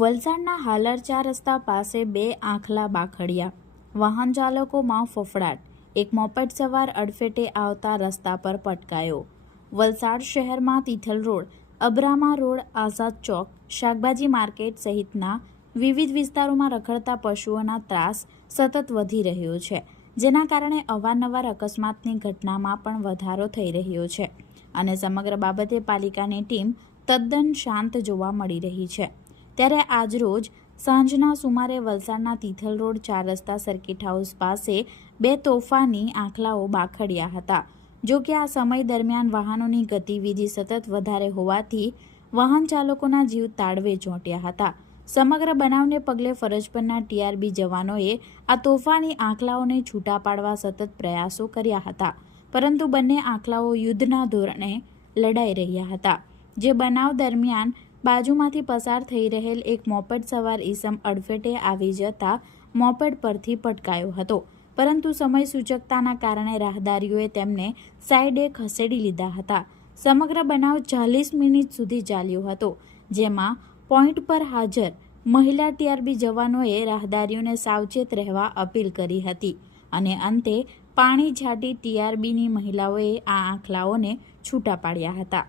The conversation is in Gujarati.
વલસાડના હાલર ચાર રસ્તા પાસે બે આંખલા બાખડિયા. વાહન ચાલકોમાં ફફડાટ. એક મોપેડ સવાર અડફેટે આવતા રસ્તા પર પટકાયો. વલસાડ શહેરમાં તિથલ રોડ, અબ્રામા રોડ, આઝાદ ચોક, શાકભાજી માર્કેટ સહિતના વિવિધ વિસ્તારોમાં રખડતા પશુઓના ત્રાસ સતત વધી રહ્યો છે, જેના કારણે અવારનવાર અકસ્માતની ઘટનામાં પણ વધારો થઈ રહ્યો છે. અને સમગ્ર બાબતે પાલિકાની ટીમ તદ્દન શાંત જોવા મળી રહી છે. ત્યારે આજરોજ સાંજના સુમારે વલસાડના તિથલ રોડ ચાર રસ્તા સર્કિટ હાઉસ પાસે બે તોફાની આંખલાઓ બાખડ્યા હતા. જો કે આ સમય દરમિયાન વાહનોની ગતિવિધિ સતત વધારે હોવાથી વાહન ચાલકોના જીવ તાળવે ચોંટ્યા હતા. સમગ્ર બનાવને પગલે ફરજ પરના ટીઆરબી જવાનોએ આ તોફાની આંખલાઓને છૂટા પાડવા સતત પ્રયાસો કર્યા હતા. પરંતુ બંને આંખલાઓ યુદ્ધના ધોરણે લડાઈ રહ્યા હતા. જે બનાવ દરમિયાન બાજુમાંથી પસાર થઈ રહેલ એક મોપેડ સવાર ઈસમ અડફેટે આવી જતા મોપેડ પરથી પટકાયો હતો. પરંતુ સમય સૂચકતાના કારણે રાહદારીઓએ તેમને સાઈડે ખસેડી લીધા હતા. સમગ્ર બનાવ ચાલીસ મિનિટ સુધી ચાલ્યો હતો, જેમાં પોઈન્ટ પર હાજર મહિલા ટીઆરબી જવાનોએ રાહદારીઓને સાવચેત રહેવા અપીલ કરી હતી અને અંતે પાણી છાટી ટીઆરબીની મહિલાઓએ આ આંખલાઓને છૂટા પાડ્યા હતા.